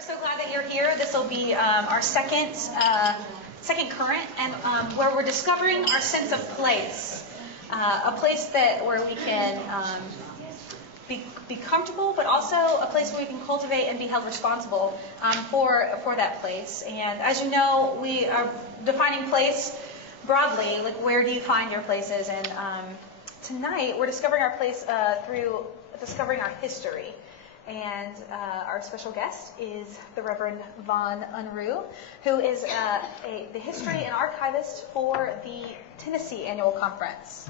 We're so glad that you're here. This will be our second current, and where we're discovering our sense of place, a place where we can be comfortable, but also a place where we can cultivate and be held responsible for that place. And as you know, we are defining place broadly, like where do you find your places? And tonight we're discovering our place through discovering our history. And our special guest is the Reverend Von Unruh, who is the history and archivist for the Tennessee Annual Conference.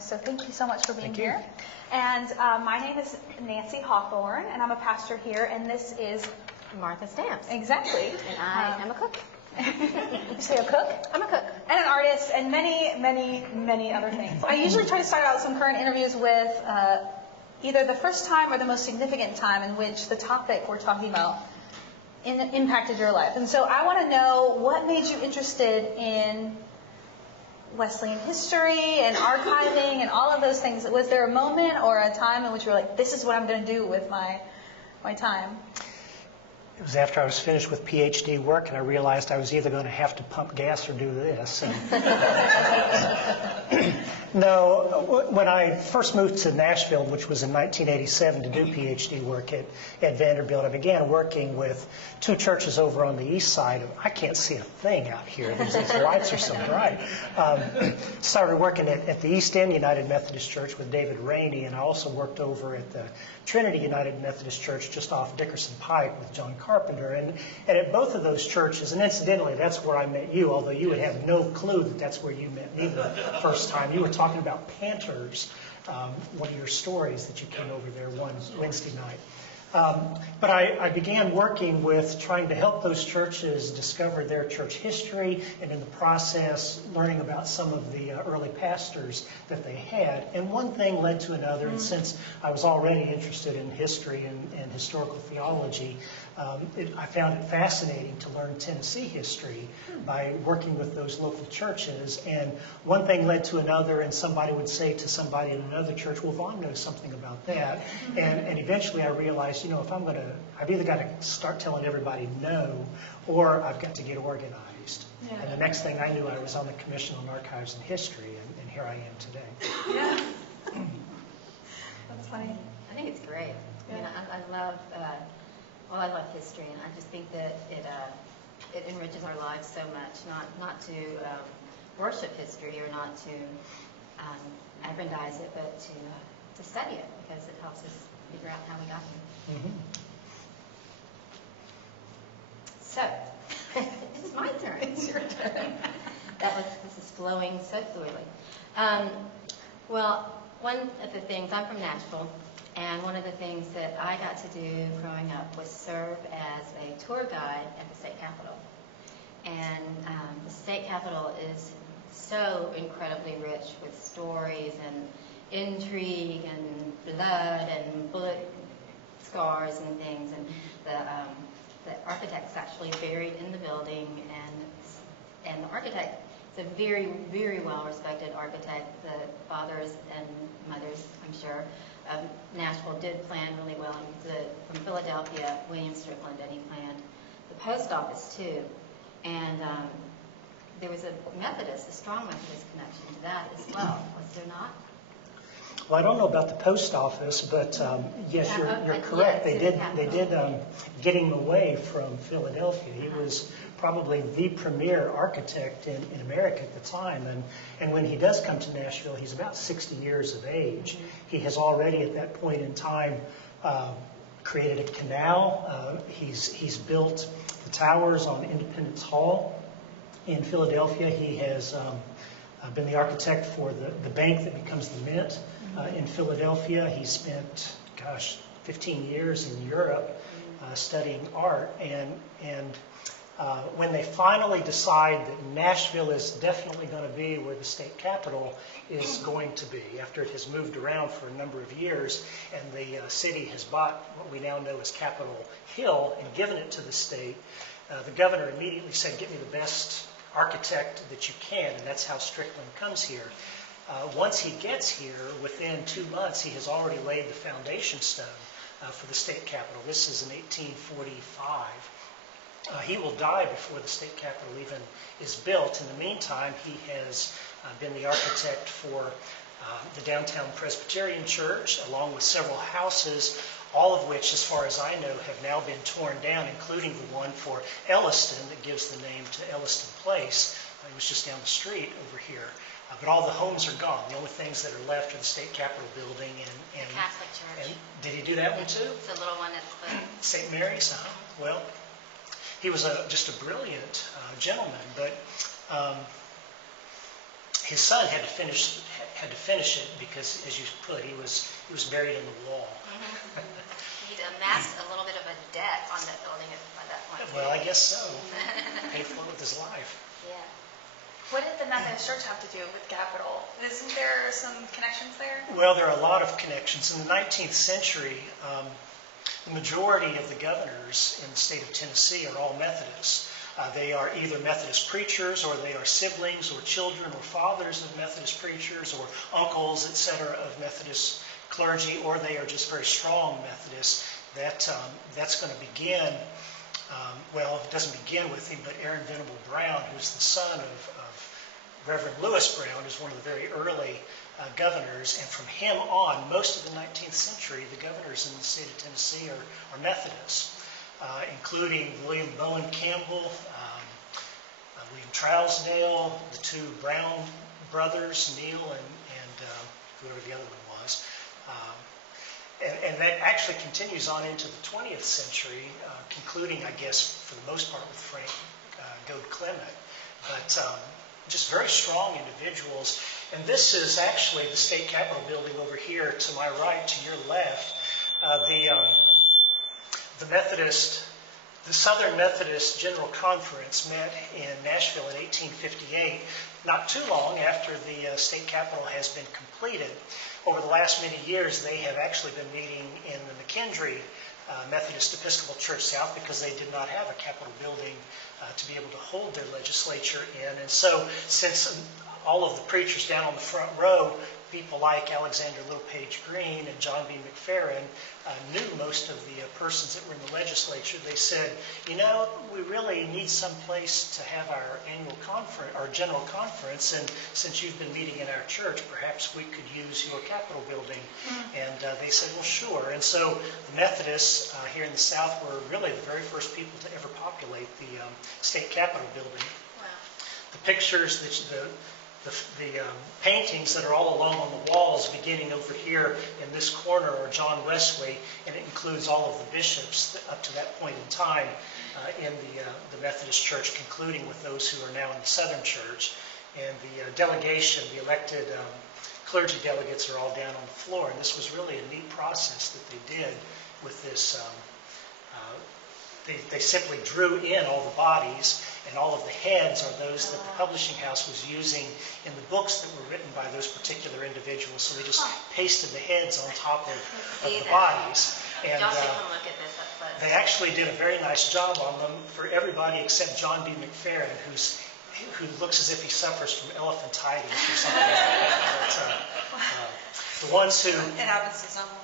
So thank you so much for being here. And my name is Nancy Hawthorne, and I'm a pastor here, and this is Martha Stamps. Exactly. And I am a cook. You say a cook? I'm a cook. And an artist, and many, many, many other things. I usually try to start out some current interviews with either the first time or the most significant time in which the topic we're talking about impacted your life. And so I want to know what made you interested in Wesleyan history and archiving and all of those things. Was there a moment or a time in which you were like, this is what I'm going to do with my time? It was after I was finished with PhD work, and I realized I was either going to have to pump gas or do this. No, when I first moved to Nashville, which was in 1987, to do PhD work at Vanderbilt, I began working with two churches over on the east side. I can't see a thing out here. These lights are so bright. Started working at the East End United Methodist Church with David Rainey, and I also worked over at the Trinity United Methodist Church just off Dickerson Pike with John Carpenter. And at both of those churches, and incidentally, that's where I met you, although you would have no clue that that's where you met me the first time. You were talking about Panthers, one of your stories that you came over there one Wednesday night. But I began working with trying to help those churches discover their church history, and in the process learning about some of the early pastors that they had. And one thing led to another, and since I was already interested in history and historical theology, I found it fascinating to learn Tennessee history by working with those local churches. And one thing led to another, and somebody would say to somebody in another church, well, Vaughn knows something about that. And eventually I realized, if I've either got to start telling everybody no, or I've got to get organized. Yeah. And the next thing I knew, I was on the Commission on Archives and History, and here I am today. Yeah. That's funny. I think it's great. Yeah. I mean, I love history, and I just think that it enriches our lives so much. Not to worship history or not to aggrandize it, but to study it, because it helps us figure out how we got here. Mm-hmm. So, it's my turn. It's your turn. This is flowing so fluidly. Well, one of the things, I'm from Nashville, and one of the things that I got to do growing up was serve as a tour guide at the state capitol. And the state capitol is so incredibly rich with stories and intrigue and blood and bullet scars and things. And the architect's actually buried in the building, and the architect is a very, very well-respected architect. The fathers and mothers, I'm sure, of Nashville did plan really well. From Philadelphia, William Strickland, and he planned the post office too. And there was a strong Methodist connection to that as well, was there not? Well, I don't know about the post office, but yes, you're correct. They did get him away from Philadelphia. He was probably the premier architect in America at the time. And when he does come to Nashville, he's about 60 years of age. Mm-hmm. He has already at that point in time created a canal. He's built the towers on Independence Hall in Philadelphia. He has been the architect for the bank that becomes the Mint in Philadelphia. He spent, 15 years in Europe studying art. And when they finally decide that Nashville is definitely going to be where the state capitol is going to be, after it has moved around for a number of years, and the city has bought what we now know as Capitol Hill and given it to the state, the governor immediately said, get me the best architect that you can, and that's how Strickland comes here. Once he gets here, within 2 months, he has already laid the foundation stone for the state capitol. This is in 1845. He will die before the state capitol even is built. In the meantime, he has been the architect for the downtown Presbyterian Church, along with several houses, all of which, as far as I know, have now been torn down, including the one for Elliston that gives the name to Elliston Place. It was just down the street over here. But all the homes are gone. The only things that are left are the state capitol building and Catholic Church. And did he do that one too? It's the little one that's the... St. Mary's? Well, he was just a brilliant gentleman, but his son had to finish it because, as you put, he was buried in the wall. Mm-hmm. He'd amassed a little bit of a debt on that building by that point. Well, I guess so. Paid for it with his life. Yeah. What did the Methodist Church have to do with Capitol? Isn't there some connections there? Well, there are a lot of connections. In the 19th century, the majority of the governors in the state of Tennessee are all Methodists. They are either Methodist preachers, or they are siblings or children or fathers of Methodist preachers, or uncles, etc., of Methodist clergy, or they are just very strong Methodists. That's going to begin, well, it doesn't begin with him, but Aaron Venable Brown, who's the son of Reverend Lewis Brown, is one of the very early governors, and from him on, most of the 19th century, the governors in the state of Tennessee are Methodists, including William Bowen Campbell, William Trousdale, the two Brown brothers, Neil and whoever the other one was. And that actually continues on into the 20th century, concluding, I guess, for the most part with Frank Goad Clement. But just very strong individuals. And this is actually the state capitol building over here to my right, to your left. The Southern Methodist General Conference met in Nashville in 1858, not too long after the state capitol has been completed. Over the last many years, they have actually been meeting in the McKendree Methodist Episcopal Church South because they did not have a capitol building to be able to hold their legislature in. And so, since all of the preachers down on the front row, people like Alexander Littlepage Green and John B. McFerrin, knew most of the persons that were in the legislature, they said, you know, we really need some place to have our annual conference, our general conference, and since you've been meeting in our church, perhaps we could use your capitol building. And they said, well, sure. And so the Methodists here in the South were really the very first people to ever populate the state capitol building. Wow. The pictures, the paintings that are all along on the walls, beginning over here in this corner, are John Wesley, and it includes all of the bishops up to that point in time in the Methodist Church, concluding with those who are now in the Southern Church. And the delegation, the elected clergy delegates, are all down on the floor. And this was really a neat process that they did with this. They simply drew in all the bodies, and all of the heads are those that the publishing house was using in the books that were written by those particular individuals. So they just pasted the heads on top of the bodies. And Y'all should come look at this up close. they actually did a very nice job on them for everybody except John B. McFerrin, who looks as if he suffers from elephantitis or something like that. But, the ones who... It happens to someone.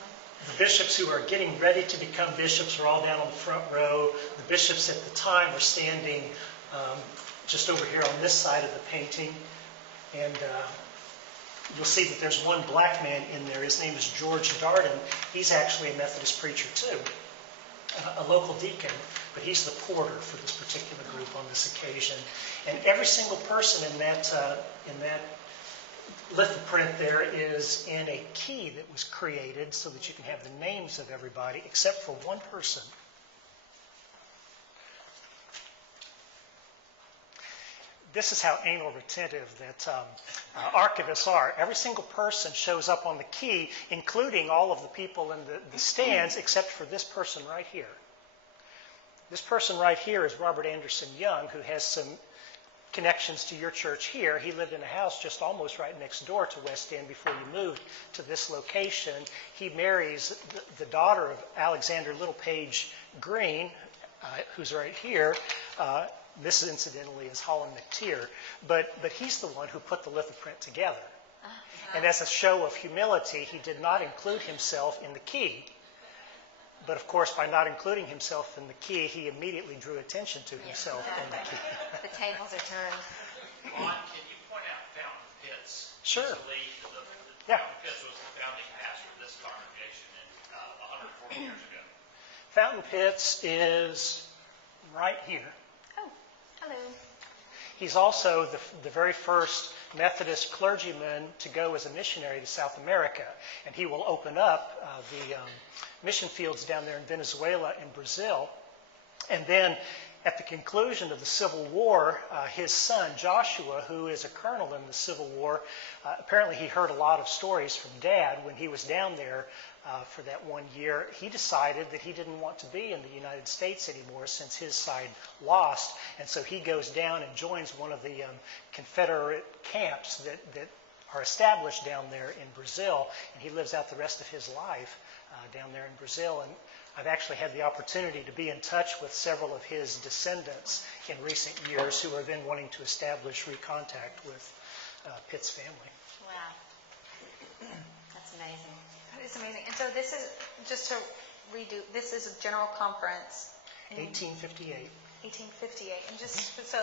The bishops who are getting ready to become bishops are all down on the front row. The bishops at the time are standing just over here on this side of the painting. And you'll see that there's one black man in there. His name is George Darden. He's actually a Methodist preacher too, a local deacon, but he's the porter for this particular group on this occasion. And every single person in that lithoprint there is in a key that was created so that you can have the names of everybody except for one person. This is how anal retentive that archivists are. Every single person shows up on the key, including all of the people in the stands, except for this person right here. This person right here is Robert Anderson Young, who has some connections to your church here. He lived in a house just almost right next door to West End before you moved to this location. He marries the daughter of Alexander Littlepage Green, who's right here. This, incidentally, is Holland McTeer. But he's the one who put the lithoprint together. And as a show of humility, he did not include himself in the key. But of course, by not including himself in the key, he immediately drew attention to himself in the key. The tables are turned. Ron, can you point out Fountain Pitts? Sure. Fountain Pitts was the founding pastor of this congregation 140 years ago. Fountain Pitts is right here. Oh, hello. He's also the very first Methodist clergyman to go as a missionary to South America. And he will open up the mission fields down there in Venezuela and Brazil. And then at the conclusion of the Civil War, his son Joshua, who is a colonel in the Civil War, apparently he heard a lot of stories from Dad when he was down there for that 1 year. He decided that he didn't want to be in the United States anymore since his side lost. And so he goes down and joins one of the Confederate camps that are established down there in Brazil. And he lives out the rest of his life down there in Brazil. And I've actually had the opportunity to be in touch with several of his descendants in recent years who are then wanting to establish recontact with Pitt's family. Wow. That's amazing. That is amazing. And so this is, just to redo, this is a general conference. 1858. 1858. And just so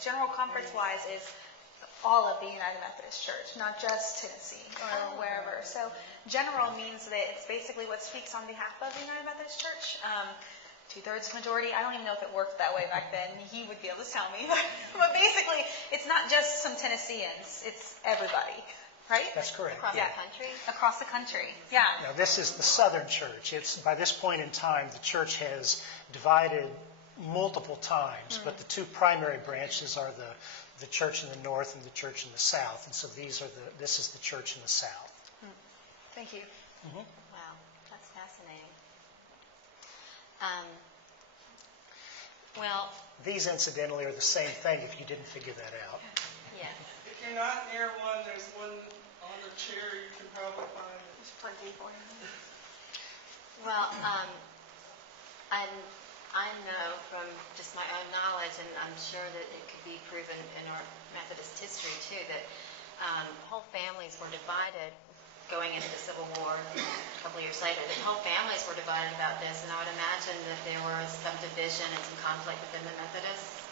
general conference-wise is all of the United Methodist Church, not just Tennessee or wherever. So general means that it's basically what speaks on behalf of the United Methodist Church. Two-thirds majority. I don't even know if it worked that way back then. He would be able to tell me. But basically, it's not just some Tennesseans. It's everybody, right? That's correct. Across the country? Across the country, yeah. Now, this is the Southern Church. It's by this point in time, the church has divided multiple times, but the two primary branches are the church in the north and the church in the south. And so this is the church in the south. Thank you. Mm-hmm. Wow, that's fascinating. Well, These, incidentally, are the same thing if you didn't figure that out. yes. If you're not near one, there's one on the chair. You can probably find it. There's plenty for you. Well, I know from just my own knowledge, and I'm sure that it could be proven in our Methodist history too, that whole families were divided going into the Civil War a couple of years later. The whole families were divided about this, and I would imagine that there was some division and some conflict within the Methodists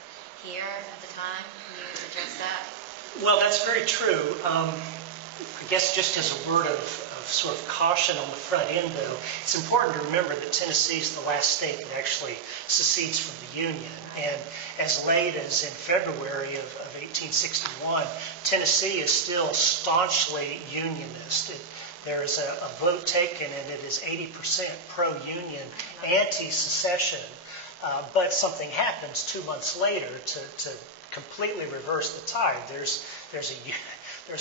here at the time. Can you address that? Well, that's very true. I guess just as a word of sort of caution on the front end, though, it's important to remember that Tennessee is the last state that actually secedes from the Union. And as late as in February of 1861, Tennessee is still staunchly Unionist. There is a vote taken, and it is 80% pro-Union, anti-secession. But something happens 2 months later to completely reverse the tide. There's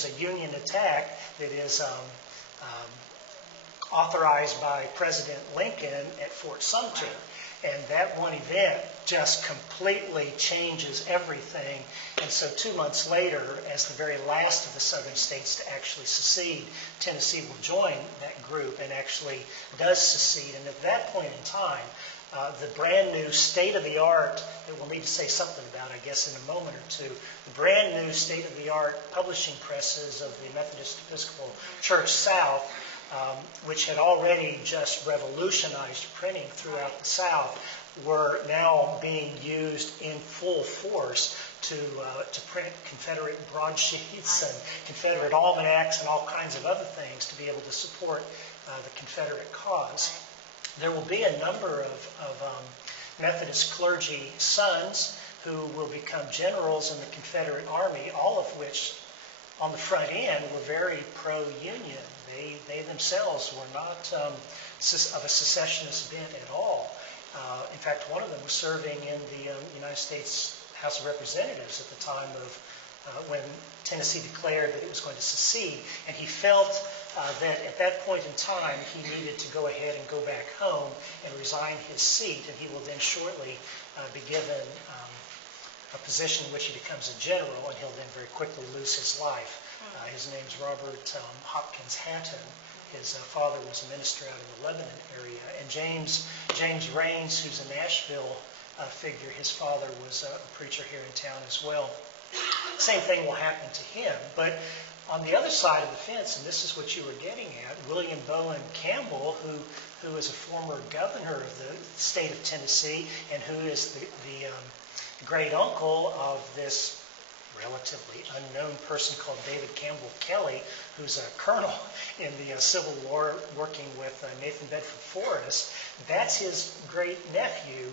a Union attack that is authorized by President Lincoln at Fort Sumter. And that one event just completely changes everything. And so 2 months later, as the very last of the southern states to actually secede, Tennessee will join that group and actually does secede. And at that point in time, the brand new state-of-the-art, that we'll need to say something about, I guess, in a moment or two, the brand new state-of-the-art publishing presses of the Methodist Episcopal Church South, which had already just revolutionized printing throughout the South, were now being used in full force to print Confederate broadsheets and Confederate almanacs and all kinds of other things to be able to support the Confederate cause. There will be a number of Methodist clergy sons who will become generals in the Confederate Army, all of which on the front end were very pro-Union. They themselves were not of a secessionist bent at all. In fact, one of them was serving in the United States House of Representatives at the time of when Tennessee declared that it was going to secede, and he felt that at that point in time he needed to go ahead and go back home and resign his seat, and he will then shortly be given a position in which he becomes a general, and he'll then very quickly lose his life. His name's Robert Hopkins Hatton. His father was a minister out in the Lebanon area, and James Raines, who's a Nashville figure, his father was a preacher here in town as well. Same thing will happen to him, but on the other side of the fence, and this is what you were getting at, William Bowen Campbell, who who is a former governor of the state of Tennessee and who is the great uncle of this relatively unknown person called David Campbell Kelly, who's a colonel in the Civil War working with Nathan Bedford Forrest. That's his great nephew.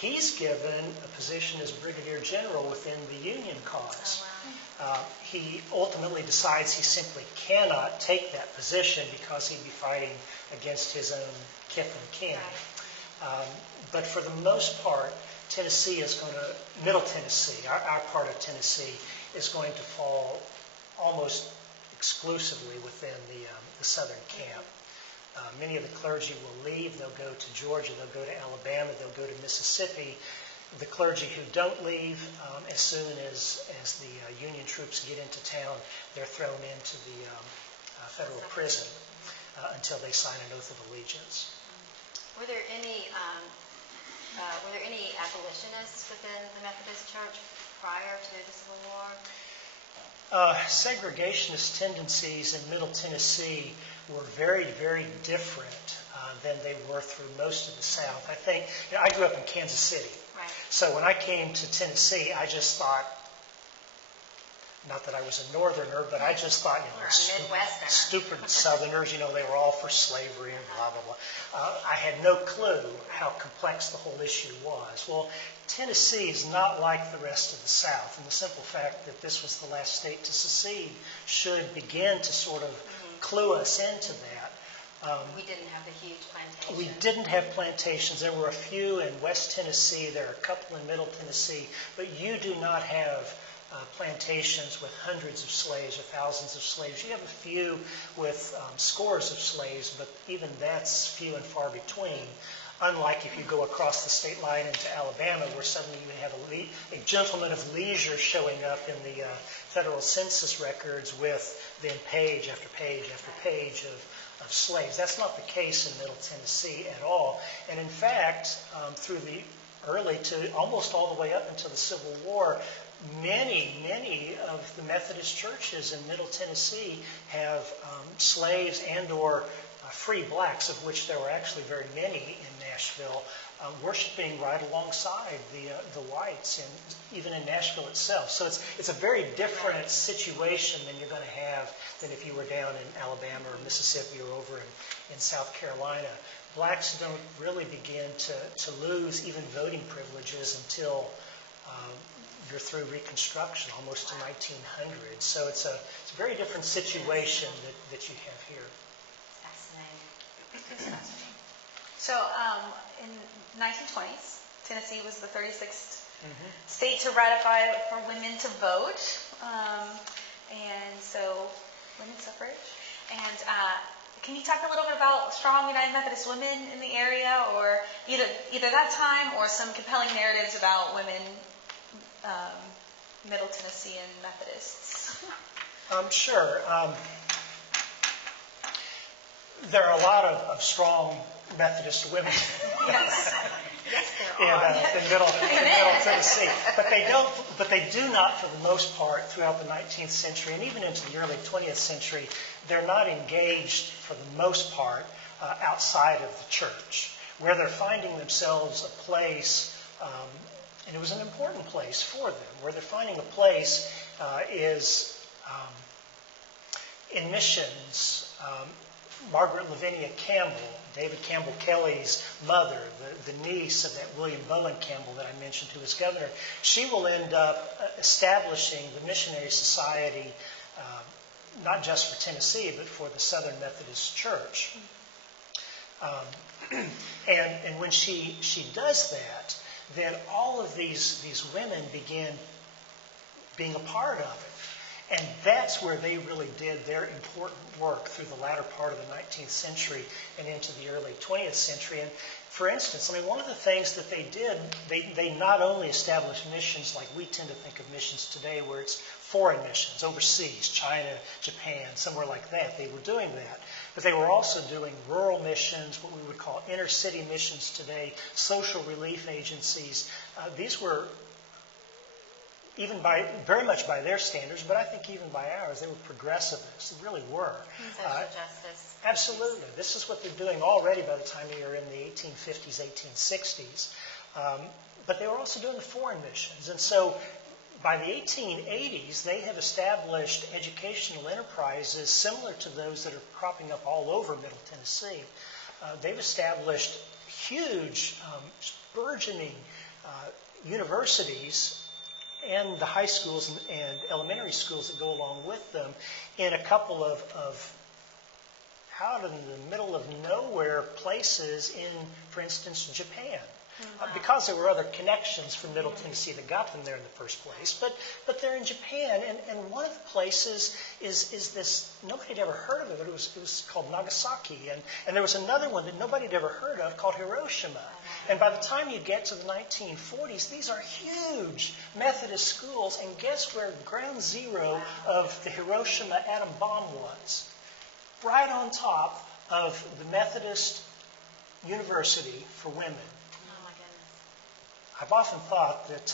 He's given a position as brigadier general within the Union cause. He ultimately decides he simply cannot take that position because he'd be fighting against his own kith and kin. But for the most part, Tennessee is going to, Middle Tennessee, our part of Tennessee, is going to fall almost exclusively within the southern camp. Many of the clergy will leave. They'll go to Georgia. They'll go to Alabama. They'll go to Mississippi. The clergy who don't leave, as soon as the Union troops get into town, they're thrown into the federal prison until they sign an oath of allegiance. Were there any abolitionists within the Methodist Church prior to the Civil War? Segregationist tendencies in Middle Tennessee were very, very different than they were through most of the South. I think, I grew up in Kansas City. Right. So when I came to Tennessee, I just thought, not that I was a northerner, but I just thought, stupid Southerners, they were all for slavery and blah, blah, blah. I had no clue how complex the whole issue was. Well, Tennessee is not like the rest of the South, and the simple fact that this was the last state to secede should begin to sort of clue us into that. We didn't have the huge plantations. We didn't have plantations. There were a few in West Tennessee. There are a couple in Middle Tennessee. But you do not have plantations with hundreds of slaves or thousands of slaves. You have a few with scores of slaves, but even that's few and far between. Unlike if you go across the state line into Alabama, where suddenly you have a gentleman of leisure showing up in the federal census records with then page after page after page of slaves. That's not the case in Middle Tennessee at all. And in fact, through the early to almost all the way up until the Civil War, many of the Methodist churches in Middle Tennessee have slaves and or free blacks, of which there were actually very many in Nashville, worshiping right alongside the whites, and even in Nashville itself. So it's a very different situation than you're going to have than if you were down in Alabama or Mississippi or over in South Carolina. Blacks don't really begin to lose even voting privileges until you're through Reconstruction, almost to 1900. So it's a very different situation that you have here. Fascinating. So in 1920s, Tennessee was the 36th state to ratify for women to vote. And so women's suffrage. And can you talk a little bit about strong United Methodist women in the area, or either that time or some compelling narratives about women, Middle Tennessean Methodists? Sure. There are a lot of strong Methodist women in Middle Tennessee, but they do not, for the most part, throughout the 19th century and even into the early 20th century, they're not engaged for the most part outside of the church, where they're finding themselves a place, and it was an important place for them, where they're finding a place is in missions. Margaret Lavinia Campbell, David Campbell Kelly's mother, the niece of that William Bowen Campbell that I mentioned, who was governor, she will end up establishing the Missionary Society, not just for Tennessee, but for the Southern Methodist Church. And when she does that, then all of these women begin being a part of it. And that's where they really did their important work through the latter part of the 19th century and into the early 20th century. And for instance, one of the things that they did, they not only established missions like we tend to think of missions today, where it's foreign missions, overseas, China, Japan, somewhere like that. They were doing that. But they were also doing rural missions, what we would call inner city missions today, social relief agencies. These were even very much by their standards, but I think even by ours, they were progressivists. They really were. Social justice. Absolutely. This is what they're doing already by the time you're in the 1850s, 1860s. But they were also doing the foreign missions. And so by the 1880s, they have established educational enterprises similar to those that are cropping up all over Middle Tennessee. They've established huge, burgeoning universities and the high schools and elementary schools that go along with them in a couple of out in the middle of nowhere places in, for instance, Japan. Because there were other connections from Middle Tennessee that got them there in the first place. But they're in Japan, and one of the places is this, nobody had ever heard of it, but it was called Nagasaki. And there was another one that nobody had ever heard of called Hiroshima. And by the time you get to the 1940s, these are huge Methodist schools, and guess where ground zero of the Hiroshima atom bomb was? Right on top of the Methodist University for Women. I've often thought that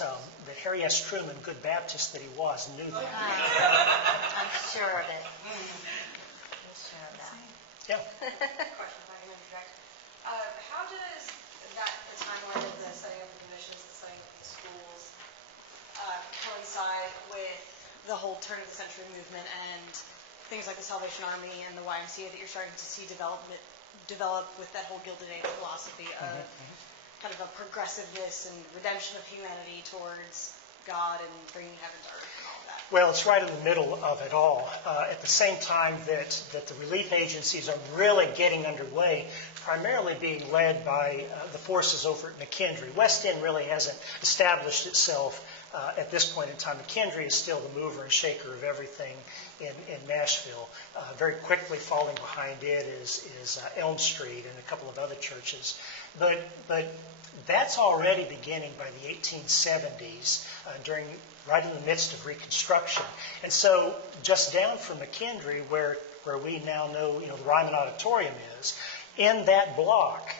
Harry S. Truman, good Baptist that he was, knew that. I'm sure of it. I'm sure of that. Yeah. Question, if I can interject. How does the timeline of the setting up of the missions, the setting up of the schools, coincide with the whole turn of the century movement and things like the Salvation Army and the YMCA that you're starting to see develop with that whole Gilded Age philosophy of kind of a progressiveness and redemption of humanity towards God and bringing heaven to earth and all of that? Well, it's right in the middle of it all. At the same time that the relief agencies are really getting underway, primarily being led by the forces over at McKendree. West End really hasn't established itself at this point in time. McKendree is still the mover and shaker of everything in Nashville. Very quickly following behind it is Elm Street and a couple of other churches. But that's already beginning by the 1870s, right in the midst of Reconstruction. And so just down from McKendree, where we now know the Ryman Auditorium is, in that block,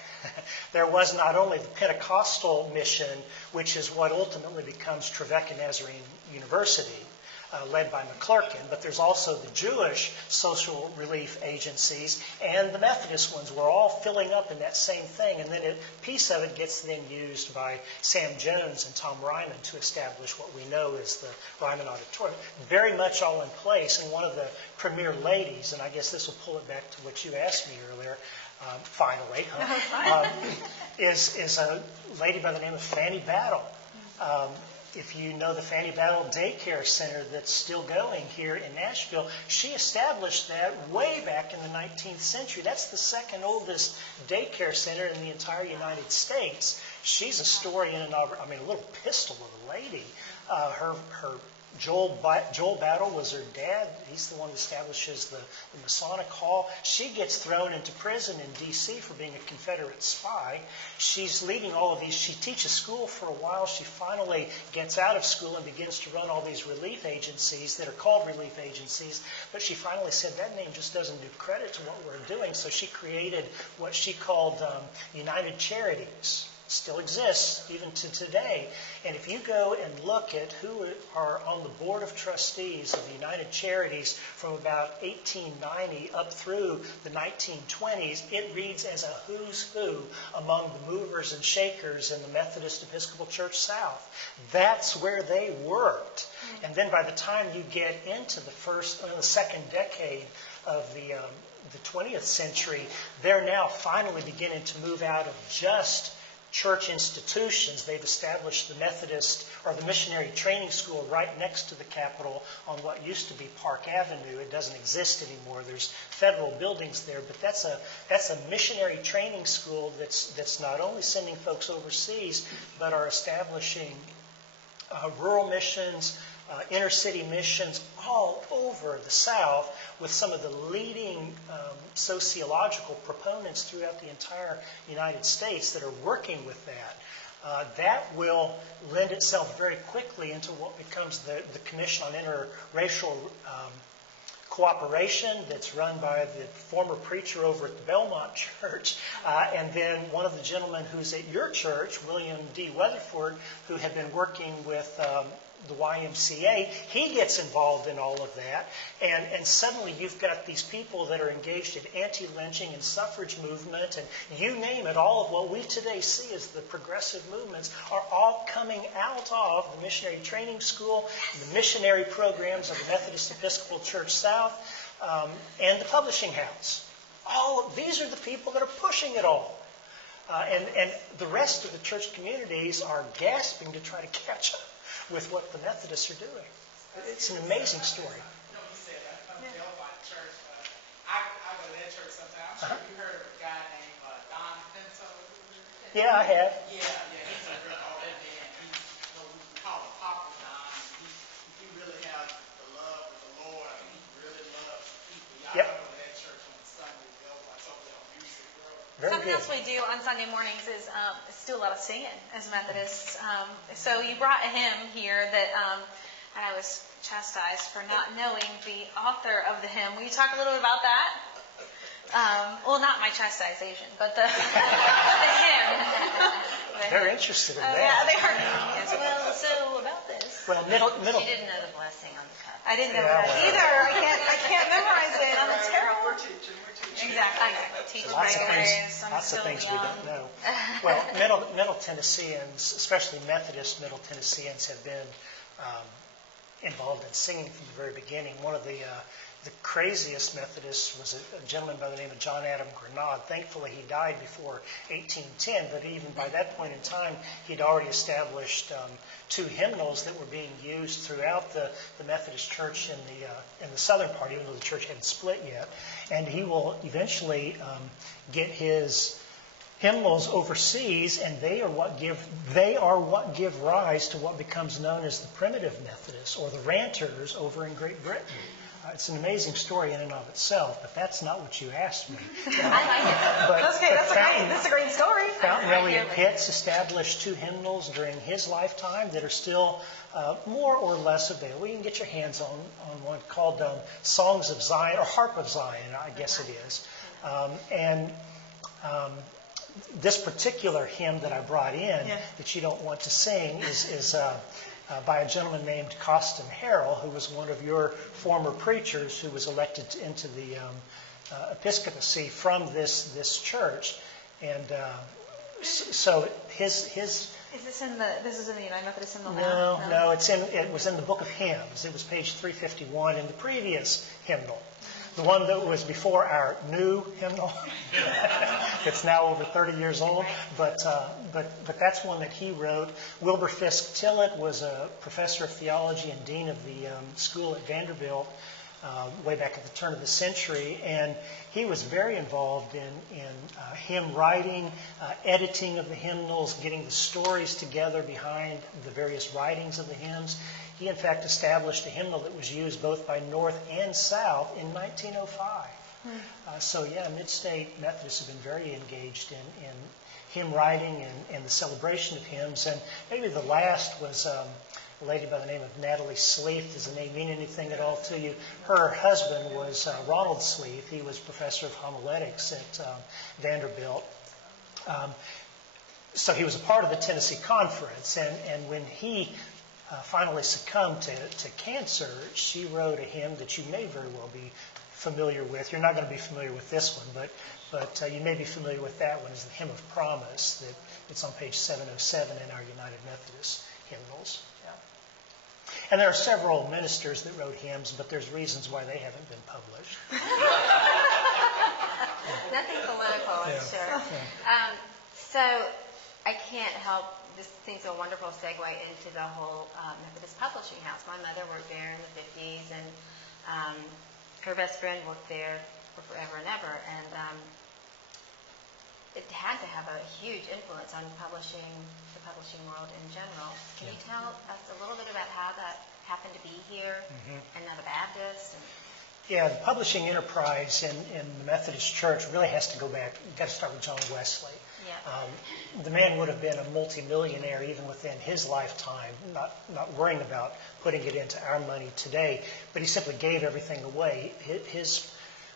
there was not only the Pentecostal mission, which is what ultimately becomes Trevecca Nazarene University, led by McClurkin, but there's also the Jewish social relief agencies and the Methodist ones. We're all filling up in that same thing, and then a piece of it gets then used by Sam Jones and Tom Ryman to establish what we know as the Ryman Auditorium. Very much all in place, and one of the premier ladies, and I guess this will pull it back to what you asked me earlier, finally, is a lady by the name of Fanny Battle. If you know the Fanny Battle Daycare Center that's still going here in Nashville, she established that way back in the 19th century. That's the second oldest daycare center in the entire United States. She's a story in and of, a little pistol of a lady. Her Joel Battle was her dad. He's the one who establishes the Masonic Hall. She gets thrown into prison in D.C. for being a Confederate spy. She's leading all of these. She teaches school for a while. She finally gets out of school and begins to run all these relief agencies that are called relief agencies. But she finally said that name just doesn't do credit to what we're doing. So she created what she called United Charities. Still exists even to today. And if you go and look at who are on the board of trustees of the United Charities from about 1890 up through the 1920s, it reads as a who's who among the movers and shakers in the Methodist Episcopal Church South. That's where they worked. And then by the time you get into the second decade of the 20th century, they're now finally beginning to move out of just church institutions. They've established the Methodist or the Missionary Training School right next to the Capitol on what used to be Park Avenue. It doesn't exist anymore. There's federal buildings there, but that's a missionary training school that's not only sending folks overseas, but are establishing rural missions, inner city missions all over the South with some of the leading sociological proponents throughout the entire United States that are working with that. That will lend itself very quickly into what becomes the Commission on Interracial Cooperation that's run by the former preacher over at the Belmont Church, and then one of the gentlemen who's at your church, William D. Weatherford, who had been working with the YMCA, he gets involved in all of that, and suddenly you've got these people that are engaged in anti-lynching and suffrage movement, and you name it, all of what we today see as the progressive movements are all coming out of the missionary training school, the missionary programs of the Methodist Episcopal Church South, and the publishing house. These are the people that are pushing it all. And the rest of the church communities are gasping to try to catch up with what the Methodists are doing. It's an amazing story. You said that. I'm from Delphi Church. I go to that church sometimes. I'm sure you heard of a guy named Don Pinto. Yeah, I have. Yeah. He's a real old man. He's we call him Papa Don. He really has the love of the Lord. I mean, he really loves people. Y'all Yep. go to that church on Sunday. Delphi. It's over there on Music Road. Very Something good. else we do on Sunday mornings is do a lot of singing as Methodists. So you brought a hymn here that, and I was chastised for not knowing the author of the hymn. Will you talk a little bit about that? Well, not my chastisation, but the hymn. They're interested in that. Yeah, they are. Yes, well, so about this. Well, middle. She didn't know the blessing on the cup. I didn't know Yeah, that well. either. I can't memorize it. I'm a terrible. We're teaching. Exactly. Teach Lots of regulars. things, I'm lots of so things we young. don't know. Well, Middle Tennesseans, especially Methodist Middle Tennesseans, have been involved in singing from the very beginning. One of the craziest Methodists was a gentleman by the name of John Adam Grenade. Thankfully, he died before 1810, but even by that point in time, he'd already established 2 hymnals that were being used throughout the Methodist Church in the southern part, even though the church hadn't split yet. And he will eventually get his hymnals overseas, and they are what give rise to what becomes known as the primitive Methodists, or the Ranters over in Great Britain. It's an amazing story in and of itself, but that's not what you asked me. That's a great story. Fountain Elliott Pitts established 2 hymnals during his lifetime that are still more or less available. You can get your hands on one called Songs of Zion, or Harp of Zion, I guess it is. This particular hymn that I brought in that you don't want to sing is by a gentleman named Costin Harrell, who was one of your former preachers who was elected into the episcopacy from this church. And so his Is this in the United Methodist hymnal now? No, it was in the Book of Hymns. It was page 351 in the previous hymnal. The one that was before our new hymnal. It's now over 30 years old, but that's one that he wrote. Wilbur Fisk Tillett was a professor of theology and dean of the school at Vanderbilt way back at the turn of the century, and he was very involved in hymn writing, editing of the hymnals, getting the stories together behind the various writings of the hymns. He, in fact, established a hymnal that was used both by North and South in 1905. So, Mid-State Methodists have been very engaged in hymn writing and the celebration of hymns. And maybe the last was a lady by the name of Natalie Sleeth. Does the name mean anything at all to you? Her husband was Ronald Sleeth. He was professor of homiletics at Vanderbilt. So he was a part of the Tennessee Conference. And when he finally succumbed to cancer, she wrote a hymn that you may very well be familiar with. You're not going to be familiar with this one, but you may be familiar with that one. It's the Hymn of Promise. It's on page 707 in our United Methodist hymnals. Yeah. And there are several ministers that wrote hymns, but there's reasons why they haven't been published. Nothing political, I'm sure. So I can't help, this seems a wonderful segue into the whole Methodist Publishing House. My mother worked there in the 50s, and her best friend worked there for forever and ever, and it had to have a huge influence on the publishing world in general. Can you tell us a little bit about how that happened to be here and not a Baptist? Yeah, the publishing enterprise in the Methodist Church really has to go back. You've got to start with John Wesley. Yeah. The man would have been a multimillionaire even within his lifetime, not worrying about putting it into our money today, but he simply gave everything away. His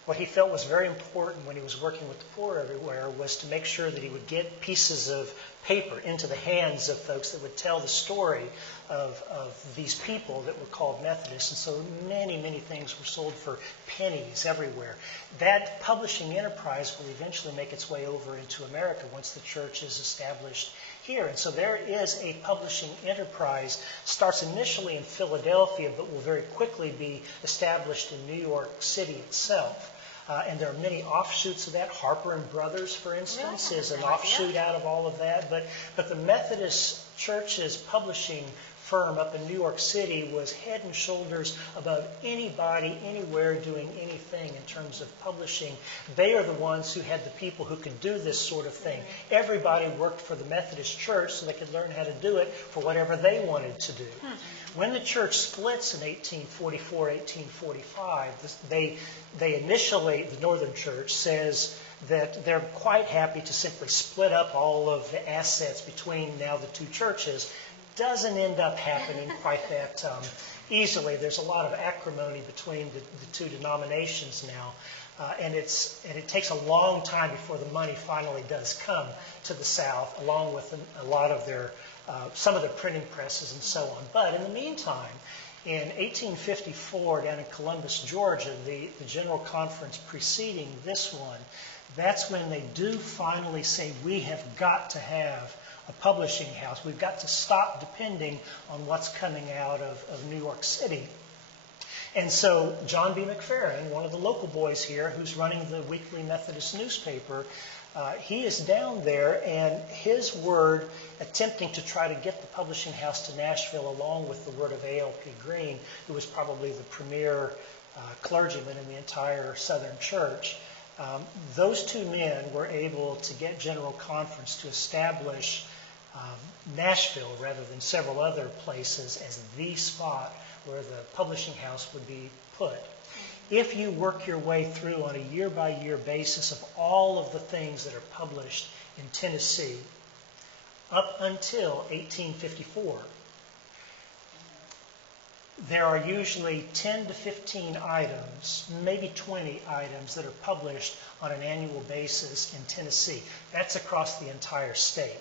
what he felt was very important when he was working with the poor everywhere was to make sure that he would get pieces of paper into the hands of folks that would tell the story of these people that were called Methodists. And so many, many things were sold for pennies everywhere. That publishing enterprise will eventually make its way over into America once the church is established here. And so there is a publishing enterprise, starts initially in Philadelphia, but will very quickly be established in New York City itself. And there are many offshoots of that. Harper and Brothers, for instance, is an offshoot out of all of that. But the Methodist Church's publishing firm up in New York City was head and shoulders above anybody, anywhere doing anything in terms of publishing. They are the ones who had the people who could do this sort of thing. Everybody worked for the Methodist Church so they could learn how to do it for whatever they wanted to do. When the church splits in 1844, 1845, they initially, the Northern Church says that they're quite happy to simply split up all of the assets between now the two churches. Doesn't end up happening quite that easily. There's a lot of acrimony between the two denominations now. And it takes a long time before the money finally does come to the South, along with a lot of their some of the printing presses and so on. But in the meantime, in 1854, down in Columbus, Georgia, the General Conference preceding this one, that's when they do finally say, we have got to have a publishing house. We've got to stop depending on what's coming out of New York City. And so John B. McFerrin, one of the local boys here, who's running the weekly Methodist newspaper, he is down there, and his word, attempting to try to get the publishing house to Nashville, along with the word of A.L.P. Green, who was probably the premier clergyman in the entire Southern Church. Those two men were able to get General Conference to establish Nashville, rather than several other places, as the spot where the publishing house would be put. If you work your way through on a year-by-year basis of all of the things that are published in Tennessee, up until 1854, there are usually 10 to 15 items, maybe 20 items that are published on an annual basis in Tennessee. That's across the entire state.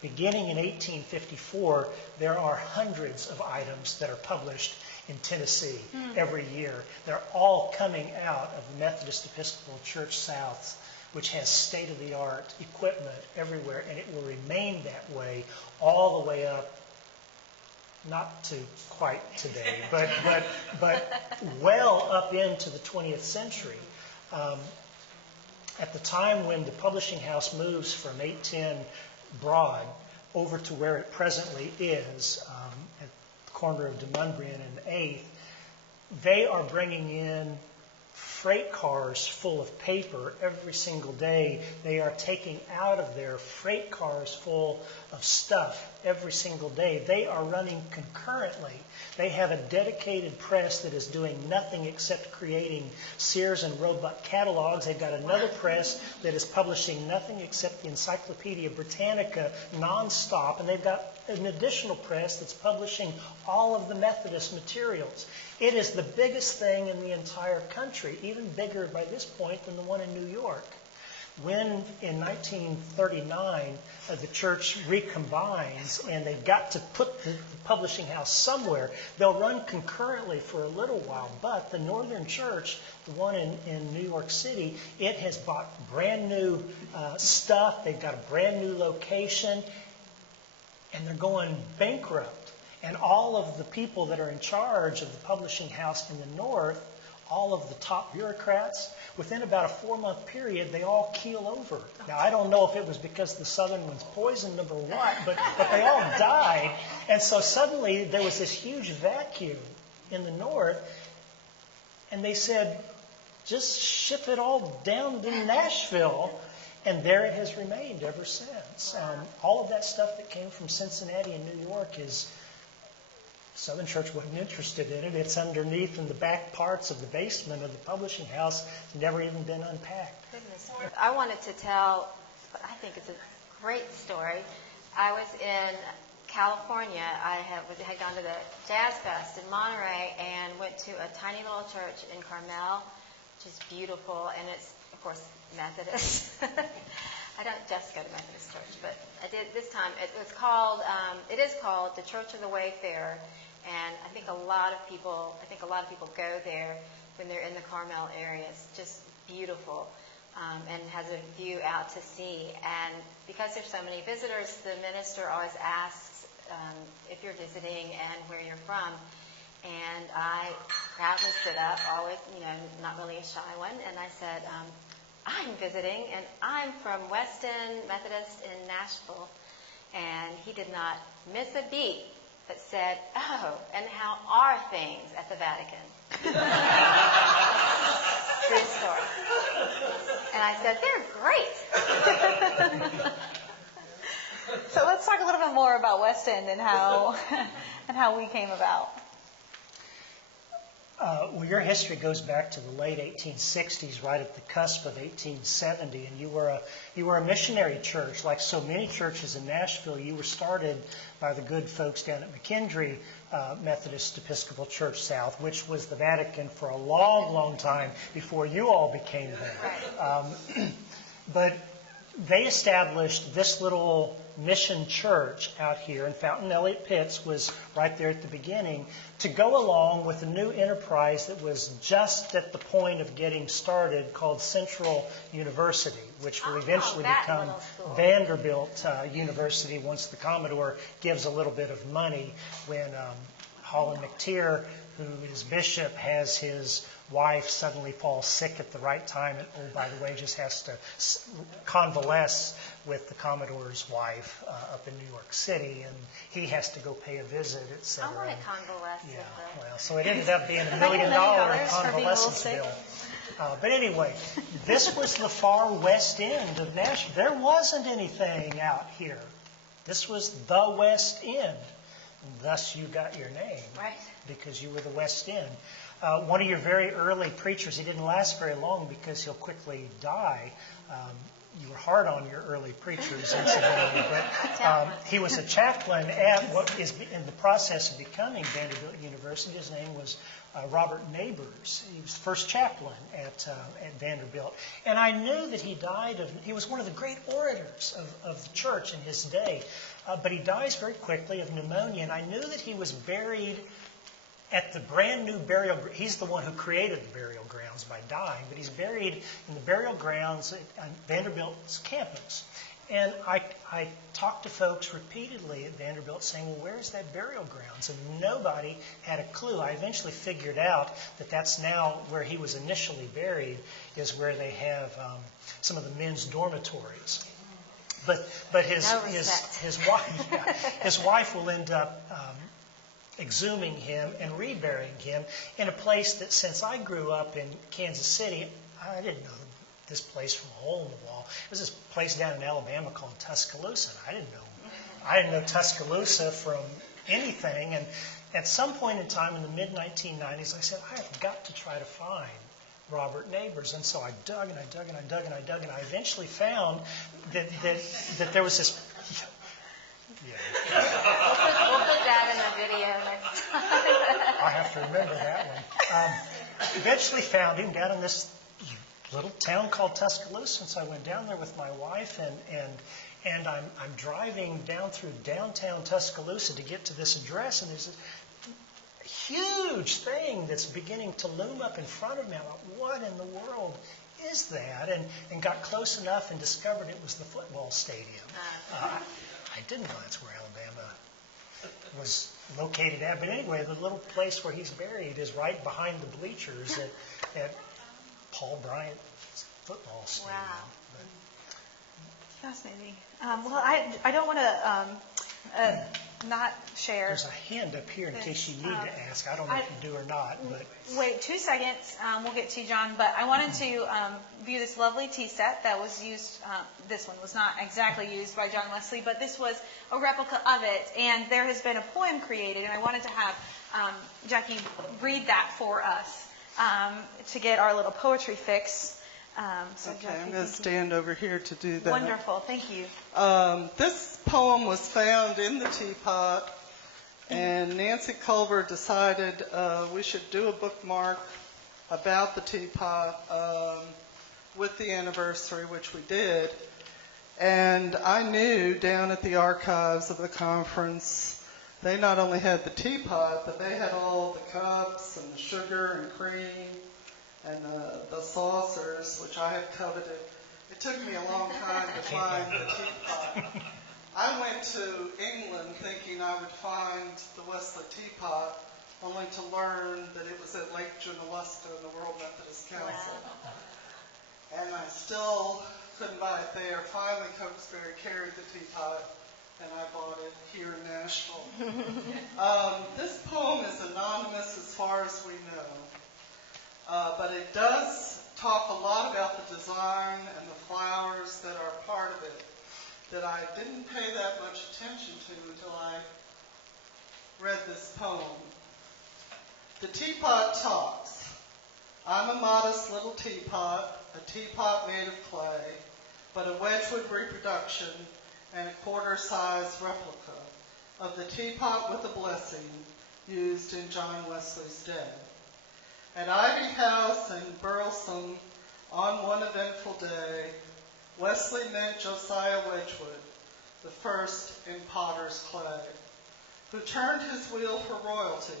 Beginning in 1854, there are hundreds of items that are published in Tennessee every year. They're all coming out of the Methodist Episcopal Church South, which has state-of-the-art equipment everywhere, and it will remain that way all the way up, not to quite today, but well up into the 20th century. At the time when the publishing house moves from 810 Broad over to where it presently is, at the corner of DeMundrian and 8th, they are bringing in freight cars full of paper every single day. They are taking out of there freight cars full of stuff every single day. They are running concurrently. They have a dedicated press that is doing nothing except creating Sears and Roebuck catalogs. They've got another press that is publishing nothing except the Encyclopedia Britannica nonstop. And they've got an additional press that's publishing all of the Methodist materials. It is the biggest thing in the entire country, even bigger by this point than the one in New York. When in 1939 the church recombines and they've got to put the publishing house somewhere, they'll run concurrently for a little while. But the Northern Church, the one in New York City, it has bought brand new stuff. They've got a brand new location, and they're going bankrupt. And all of the people that are in charge of the publishing house in the north, all of the top bureaucrats, within about a 4-month period, they all keel over. Now, I don't know if it was because the southern ones poisoned them or what, but they all died. And so suddenly there was this huge vacuum in the north, and they said, just ship it all down to Nashville. And there it has remained ever since. All of that stuff that came from Cincinnati and New York is... Southern Church wasn't interested in it. It's underneath in the back parts of the basement of the publishing house. It's never even been unpacked. Goodness. I wanted to tell, I think it's a great story. I was in California. I had gone to the Jazz Fest in Monterey and went to a tiny little church in Carmel which is beautiful, and it's, of course, Methodist. I don't just go to Methodist Church, but I did this time. It is called the Church of the Wayfarer, and I think a lot of people go there when they're in the Carmel area. It's just beautiful, and has a view out to sea. And because there's so many visitors, the minister always asks if you're visiting and where you're from. And I proudly stood up, always, not really a shy one, and I said, I'm visiting, and I'm from Weston Methodist in Nashville. And he did not miss a beat, but said, oh, and how are things at the Vatican? True story. And I said, they're great. So let's talk a little bit more about West End and how we came about. Well, your history goes back to the late 1860s, right at the cusp of 1870, and you were a missionary church. Like so many churches in Nashville, you were started by the good folks down at McKendree Methodist Episcopal Church South, which was the Vatican for a long, long time before you all became there. But they established this little mission church out here, and Fountain Elliott Pitts was right there at the beginning, to go along with a new enterprise that was just at the point of getting started called Central University, which will eventually become Vanderbilt University once the Commodore gives a little bit of money when Holland McTeer, who is bishop, has his wife suddenly falls sick at the right time and, oh, by the way, just has to convalesce with the Commodore's wife up in New York City, and he has to go pay a visit, etc. I want to convalesce. Yeah, well, so it ended up being $1 million convalescence bill. But anyway, this was the far west end of Nashville. There wasn't anything out here. This was the West End. And thus you got your name. Right. Because you were the West End. One of your very early preachers, he didn't last very long because he'll quickly die. You were hard on your early preachers, incidentally, but he was a chaplain at what is in the process of becoming Vanderbilt University. His name was Robert Neighbors. He was the first chaplain at Vanderbilt. And I knew that he was one of the great orators of the church in his day. But he dies very quickly of pneumonia, and I knew that he was buried at the brand new burial. He's the one who created the burial grounds by dying, but he's buried in the burial grounds at Vanderbilt's campus. And I talked to folks repeatedly at Vanderbilt saying, well, where's that burial grounds? And nobody had a clue. I eventually figured out that that's now where he was initially buried, is where they have some of the men's dormitories. But his wife will end up exhuming him and reburying him in a place that, since I grew up in Kansas City, I didn't know this place from a hole in the wall. It was this place down in Alabama called Tuscaloosa. I didn't know Tuscaloosa from anything. And at some point in time in the mid-1990s, I said, I have got to try to find Robert Neighbors. And so I dug and I dug and I dug and I dug, and I eventually found that there was this. Yeah. We'll put that in the video next time. I have to remember that one. Eventually found him down in this little town called Tuscaloosa. And so I went down there with my wife, and I'm driving down through downtown Tuscaloosa to get to this address, and there's this huge thing that's beginning to loom up in front of me. I thought, what in the world is that? And got close enough and discovered it was the football stadium. I didn't know that's where Alabama was located at. But anyway, the little place where he's buried is right behind the bleachers at Paul Bryant football stadium. Wow. Fascinating. Well, I don't want to not share. There's a hand up here in case you need to ask. I don't know if you do or not. But wait 2 seconds. We'll get to you, John. But I wanted to view this lovely tea set that was used. This one was not exactly used by John Wesley, but this was a replica of it. And there has been a poem created, and I wanted to have Jackie read that for us to get our little poetry fix. So okay, Jackie, I'm going to stand over here to do that. Wonderful, thank you. This poem was found in the Teapot, and Nancy Culver decided we should do a bookmark about the Teapot with the anniversary, which we did. And I knew down at the archives of the conference, they not only had the teapot, but they had all the cups and the sugar and cream and the saucers, which I had coveted. It took me a long time to find the teapot. I went to England thinking I would find the Wesley Teapot, only to learn that it was at Lake Junaluska in the World Methodist Council. And I still couldn't buy it there. Finally, Cokesbury carried the teapot, and I bought it here in Nashville. This poem is anonymous as far as we know, but it does talk a lot about the design and the flowers that are part of it that I didn't pay that much attention to until I read this poem. The teapot talks. I'm a modest little teapot, a teapot made of clay, but a Wedgwood reproduction and a quarter-size replica of the teapot with a blessing used in John Wesley's day. At Ivy House in Burleson, on one eventful day, Wesley met Josiah Wedgwood, the first in potter's clay, who turned his wheel for royalty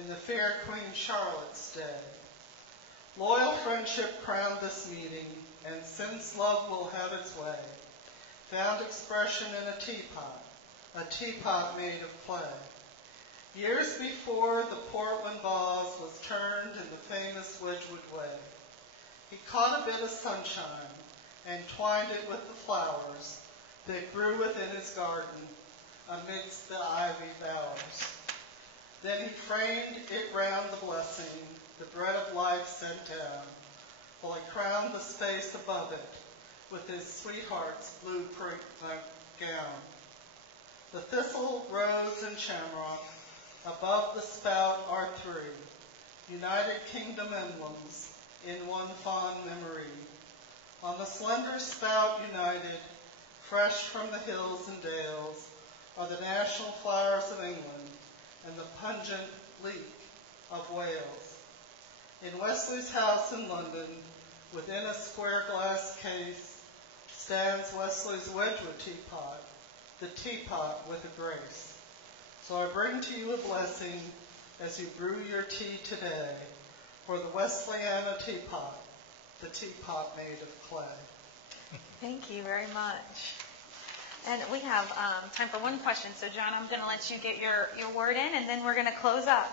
in the fair Queen Charlotte's day. Loyal friendship crowned this meeting, and since love will have its way, found expression in a teapot made of clay. Years before, the Portland vase was turned in the famous Wedgwood way. He caught a bit of sunshine and twined it with the flowers that grew within his garden amidst the ivy bowers. Then he framed it round the blessing, the bread of life sent down, while he crowned the space above it with his sweetheart's blue print gown. The thistle, rose, and shamrock above the spout are three United Kingdom emblems in one fond memory. On the slender spout united, fresh from the hills and dales, are the national flowers of England and the pungent leek of Wales. In Wesley's house in London, within a square glass case, stands Wesley's Wedgwood teapot, the teapot with a grace. So I bring to you a blessing as you brew your tea today, for the Wesleyana teapot, the teapot made of clay. Thank you very much. And we have time for one question. So, John, I'm going to let you get your word in, and then we're going to close up.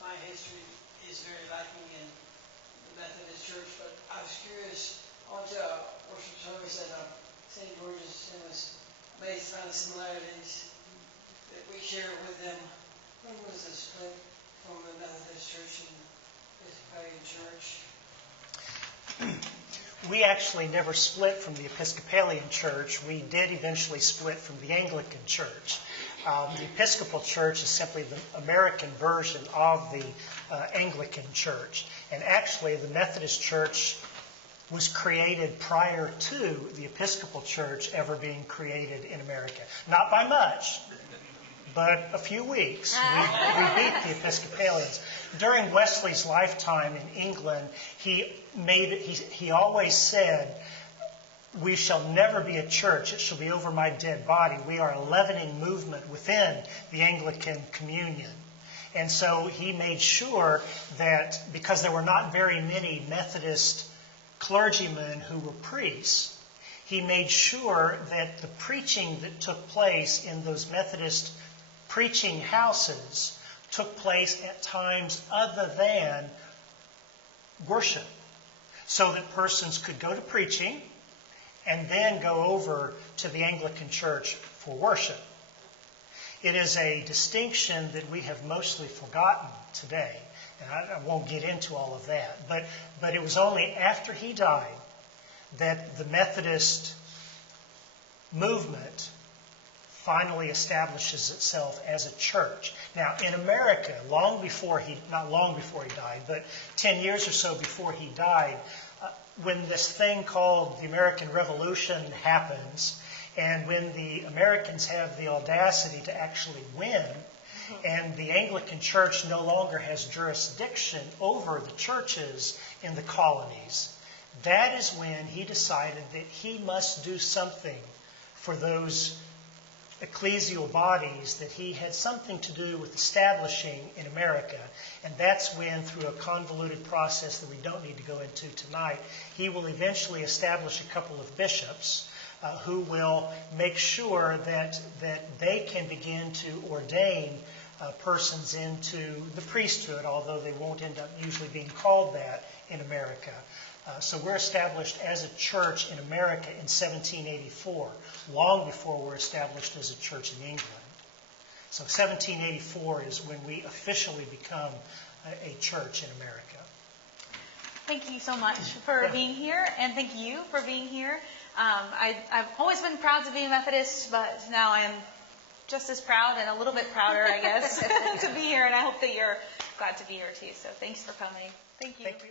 My history is very lacking in the Methodist Church, but I was curious. I went to a worship service at St. George's and was amazed by the similarities that we share with them. When was the split from the Methodist Church and the Episcopalian Church? We actually never split from the Episcopalian Church. We did eventually split from the Anglican Church. The Episcopal Church is simply the American version of the Anglican Church. And actually, the Methodist Church was created prior to the Episcopal Church ever being created in America. Not by much, but a few weeks. We beat the Episcopalians. During Wesley's lifetime in England, he always said, "We shall never be a church. It shall be over my dead body." We are a leavening movement within the Anglican communion. And so he made sure that, because there were not very many Methodist clergymen who were priests, he made sure that the preaching that took place in those Methodist preaching houses took place at times other than worship, so that persons could go to preaching and then go over to the Anglican Church for worship. It is a distinction that we have mostly forgotten today, and I won't get into all of that, but it was only after he died that the Methodist movement finally establishes itself as a church. Now, in America, not long before he died, but 10 years or so before he died, when this thing called the American Revolution happens, and when the Americans have the audacity to actually win, And the Anglican Church no longer has jurisdiction over the churches in the colonies. That is when he decided that he must do something for those ecclesial bodies that he had something to do with establishing in America. And that's when, through a convoluted process that we don't need to go into tonight, he will eventually establish a couple of bishops who will make sure that they can begin to ordain persons into the priesthood, although they won't end up usually being called that in America. So we're established as a church in America in 1784, long before we're established as a church in England. So 1784 is when we officially become a church in America. Thank you so much for being here, and thank you for being here. I've always been proud to be a Methodist, but now I am just as proud and a little bit prouder, I guess, to be here, and I hope that you're glad to be here too. So thanks for coming. Thank you. Thank you.